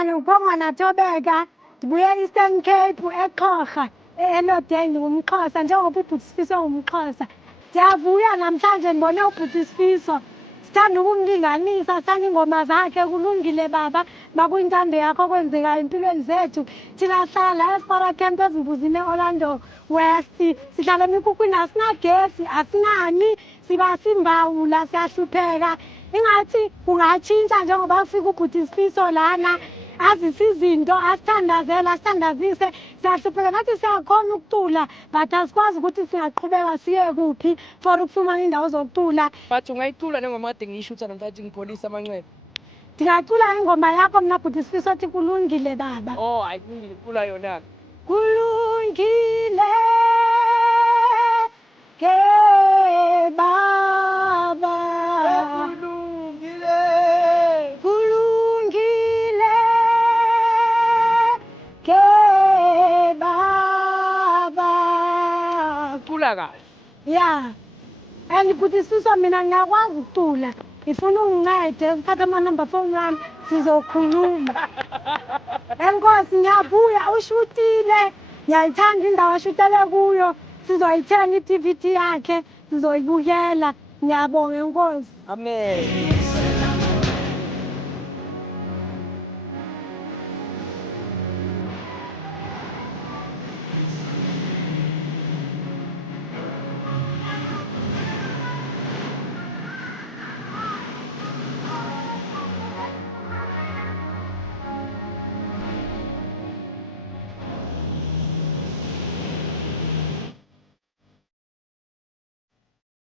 Mina uPhongwana Thobeka ndibuye Eastern Cape eXhorha eNodeni ngumXhosa njengoba uBhuti Sifiso ngumXhosa. Ndiyavuya namhlanje ndibone uBhuti Sifiso sithanda ukumlinganisa sithanda iingoma zakhe kulungile baba makuyintando yakho kwenzeka empilweni zethu. Thina sihlala la eSpara Camp ezimbuzini eOrlando West sihlala emikukwini asinagesi asinani siba simbawula siyahlupheka. Ingathi kungatshintsha njengoba kufika uBhuti Sifiso lana azise izinto asithandazele asithandazise siyahlupheka nathi siyakhona ukucula but asikwazi ukuthi singaqhubeka siye kuphi for ukufumana iindawo zokucula. But ungayicula nengoma kade ngiyishutha namhlanje ngipholisa amanxeba. Ndingacula ingoma yakho mna Bhuti Sifiso othi kulungile baba. Oh hayi kulungile cula yona. Kulungile ke baba. Kulungile. Kulungile ke baba. Cula kahle. Yeah. And Bhuti Sifiso mina ngiyakwazi ukucula. Ngifuna ungincede uthathe amanamba phone wami sizokhuluma. Enkosi ngiyabuya ushutile. Ngiyayithanda indawo ashutele kuyo. Sizoyithenga i-DVD yakhe sizoyibukela. Ngiyabonga enkosi. Amen.